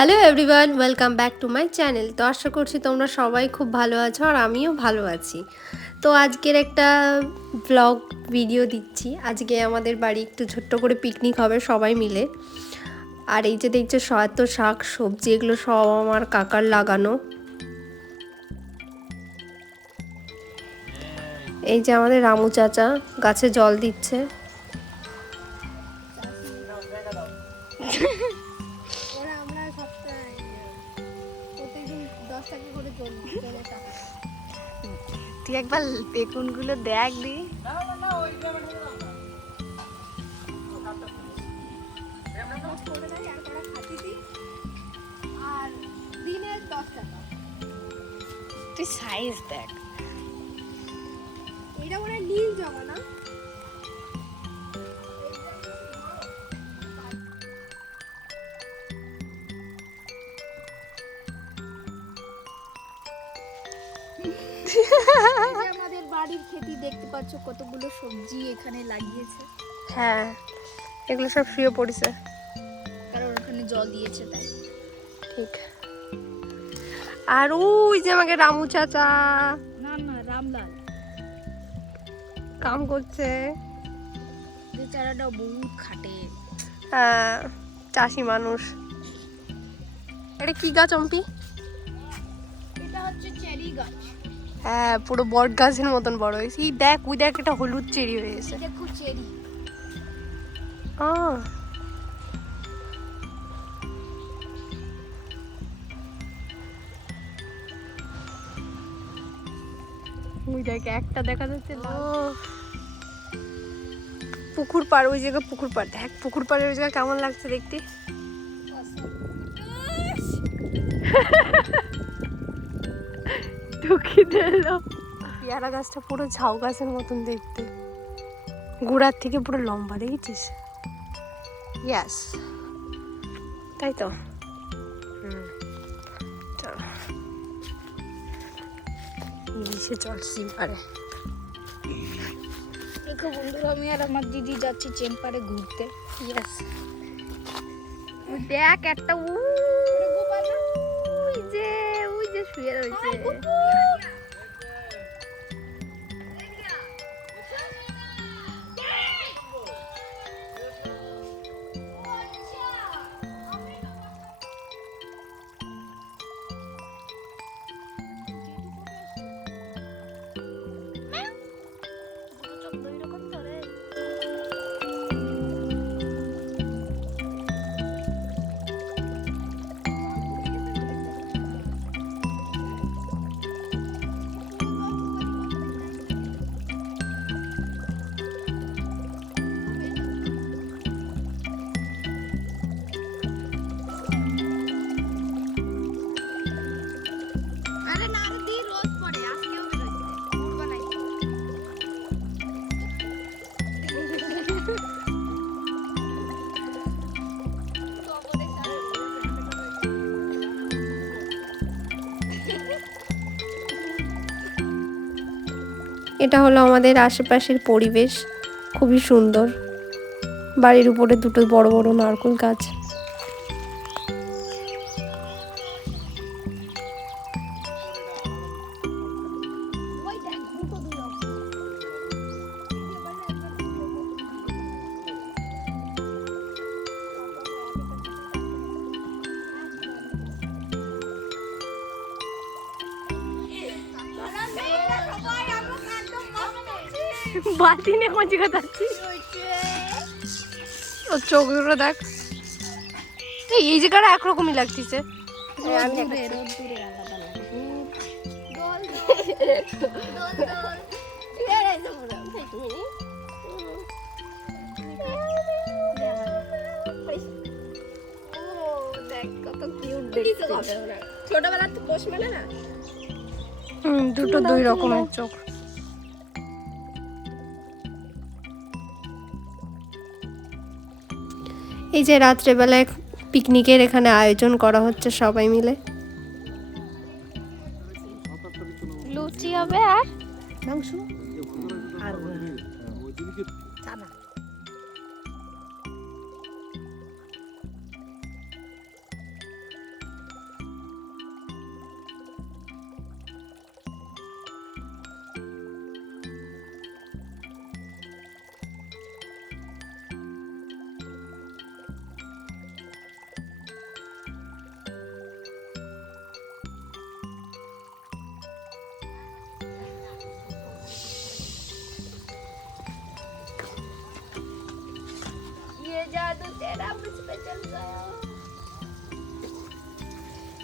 Hello everyone welcome back to my channel তো আশা করছি তোমরা সবাই খুব ভালো আছো আর আমিও ভালো আছি। তো আজকের একটা ব্লগ ভিডিও দিচ্ছি। আজকে আমাদের বাড়ি একটু ছোট্ট করে পিকনিক হবে সবাই মিলে। আর এই যে দেখছ এত শাক, সবজি, এগুলো সব আমার কাকার লাগানো। এই যে আমাদের রামু চাচা গাছে জল দিচ্ছে। বেগুনগুলো দেখ দি। খরচ করে দেয় আর করা খাতি দিই আর দিনে দশ। টাকা তুই সাইজ দেখ। এটা মনে নীল না বাড়ির খেতি দেখতে পাচ্ছ কতগুলো সবজি এখানে লাগিয়েছে। হ্যাঁ এগুলো সব শুয়ে পড়েছে। কারণ ওখানে জল দিয়েছে তাই। ঠিক। আর ওই যে আমাকে রামু চাচা। না না রামলাল। কাম করছে। বেচারাটা বহুত খাটে। হ্যাঁ চাষি মানুষ। এটা কি গাছ অম্পি? এটা হচ্ছে চেরি গাছ। হ্যাঁ পুরো বট গাছের মতন বড় হয়েছে এই দেখ ওই দেখ একটা হলুদ চেরি হয়েছে ওই দেখ একটা দেখা যাচ্ছে। পুকুর পাড় ওই জায়গায় পুকুর পাড় দেখ পুকুর পাড়ের ওই জায়গা কেমন লাগছে দেখতে ঢুকি দিল পেয়ারা গাছটা পুরো ঝাউ গাছের মতন দেখতে। গোড়ার থেকে পুরো লম্বা দেখেছিস? ইয়াস তাই তো? ইলিশে চল। সিপারে দেখো বন্ধুরা আমি আর আমার দিদি যাচ্ছি চেম্পারে ঘুরতে। ইয়াস দেখ একটা ওই যে ওই যে শুয়ে রয়েছে। এটা হলো আমাদের আশেপাশের পরিবেশ। খুবই সুন্দর। বাড়ির উপরে দুটো বড় বড় নারকোল গাছ। বালতি নিয়ে কঞ্চি কাটাচ্ছি ও চোখ দুটো দেখ এই জায়গাটা একরকমই লাগতেছে আমি রোদ্দুরে রোদ্দুরে আলাদা লাগে দোল দোল দোল ছোটবেলা তো পোষ মেলে না দুটো দুই রকমের চোখ এই যে রাত্রেবেলায় পিকনিকের এখানে আয়োজন করা হচ্ছে সবাই মিলে। লুচি হবে আর? মাংস?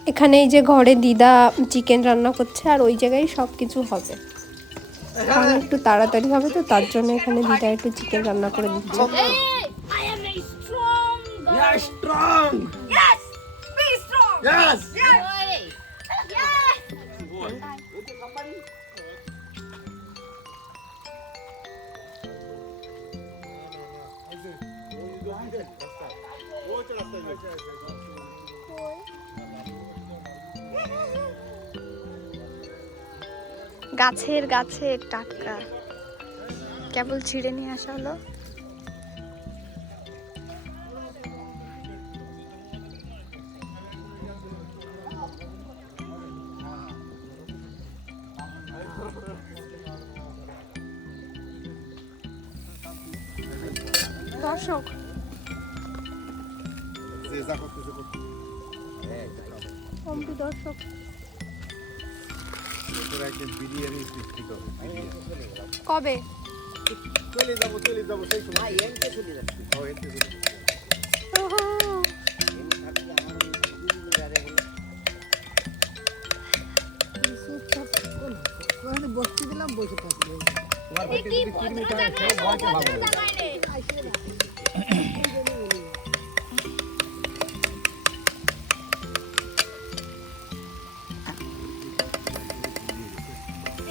এখানে এই যে ঘরে দিদা চিকেন রান্না করছে আর ওই জায়গায় সব কিছু হবে কারণ একটু তাড়াতাড়ি হবে তো তার জন্য এখানে দিদা একটু চিকেন রান্না করে দিচ্ছে. Yes, be strong. Yes. গাছের গাছে টাটকা। কেবল ছিঁড়ে নিয়ে আসা হলো। দর্শক দর্শক। বিরিয়ানি বিক্রি করবে কবে? চলে যাব চলে যাব সেই সময়। এনতে চলে যাচ্ছি। ও এনতে চলে যাচ্ছি। তোমার পেটে যদি কৃমি থাকে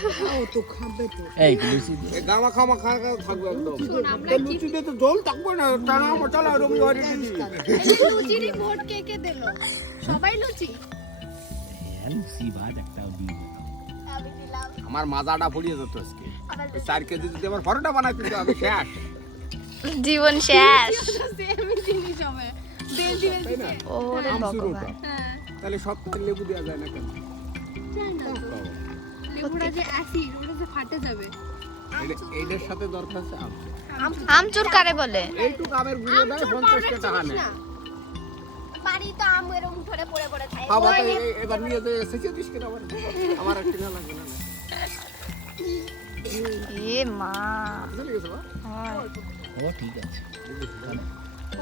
হয় গামা খামা খা একদম। তো লুচিতে তো জল থাকবে না টানা মশলা রবিবারে দিদি লুচি রিপোর্ট কে কে দিল? সবাই লুচি? আমি দিলাম। আমার মাজাটা পড়িয়ে যেত আজকে। চার কেজি যদি আমার পরোটা বানাইতে দিতে হবে শেষ। জীবন শেষ। হ্যাঁ তাহলে সব লেবু দেওয়া যায় না কেন? লেবুটা যে অ্যাসিড ওটা যে ফাটে যাবে। এইটার সাথে দরকার আছে আমচুর আমচুর কারে বলে? এইটুকু আমের গুঁড়ো দেয় পঞ্চাশ টাকা নেয় বাড়ি তো আম এরকম ধরে পড়ে পড়ে খায় খাওয়া তো এবার নিয়ে যে এসেছে দিস কেন আবার আমার আর কিনা লাগবে না। এ মা। বুঝে গেছো বা?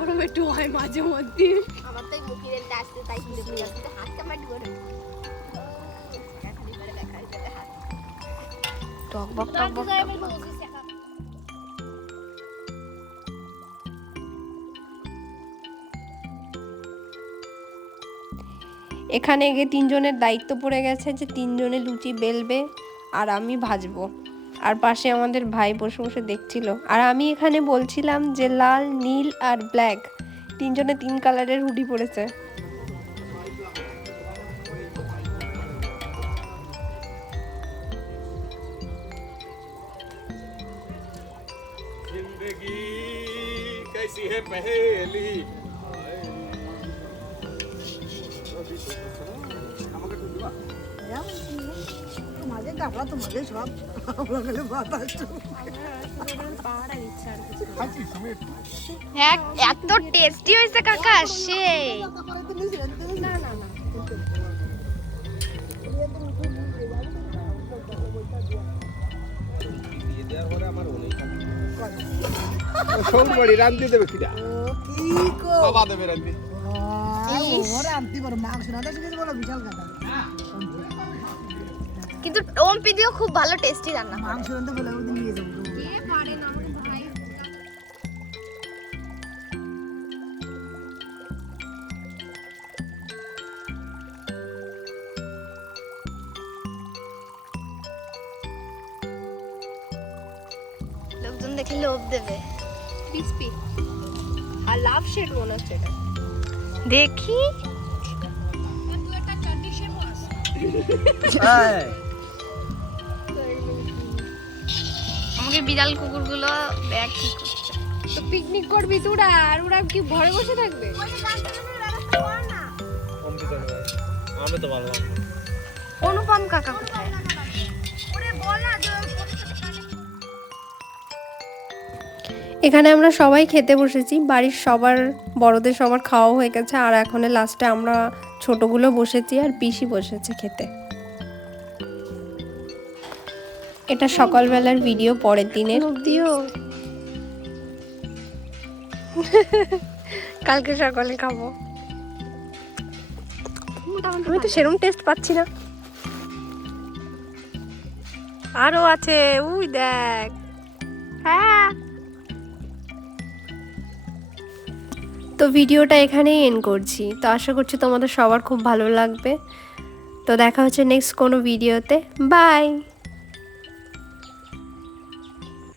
ওরম একটু হয় মাঝে মধ্যে। আমার তো মুখের এলটা তাই হাত কামাটি করে টকবক টকবক এখানে গিয়ে তিনজনের দায়িত্ব পড়ে গেছে যে তিনজনে লুচি বেলবে আর আমি ভাজবো। আর পাশে আমাদের ভাই বসে বসে দেখছিল। আর আমি এখানে বলছিলাম যে লাল, নীল আর ব্ল্যাক। তিনজনে তিন কালারের হুডি পড়েছে এলি আমাকে তোমাদের সব। আমাদের টেস্টি হ্যাঁ, হ্যাঁ, হয়েছে কাকা সেই। আমার অনেক বাবা দেবে রান্ধতে ওরে আনতে পারো মাংস না দেখে বলো বিশাল কথা। কিন্তু ওম পিদিও খুব ভালো টেস্টি রান্না। মাংস বলে দেখে লোভ দেবে। ক্রিসপি আর লাভ শেড মনে হচ্ছে এটা। দেখি। আমাকে বিড়াল কুকুরগুলো ব্যাগ ঠিক করছে। তো পিকনিক করবি তোরা আর ওরা কি ঘরে বসে থাকবে? আমি তো পারলাম অনুপম কাকা কোথায়? এখানে আমরা সবাই খেতে বসেছি, বাড়ির সবার, বড়দের সবার খাওয়া হয়ে গেছে, আর এখন লাস্টে আমরা ছোটগুলো বসেছি আর পিসি বসেছে খেতে। এটা সকালবেলার ভিডিও, পরের দিনের। কালকে সকালে খাব। আমি তো সেরকম টেস্ট পাচ্ছি না। আরও আছে, উই দেখ। হ্যাঁ। তো ভিডিওটা এখানেই এন্ড করছি। তো আশা করছি তোমাদের সবার খুব ভালো লাগবে। তো দেখা হচ্ছে নেক্সট কোনো ভিডিওতে বাই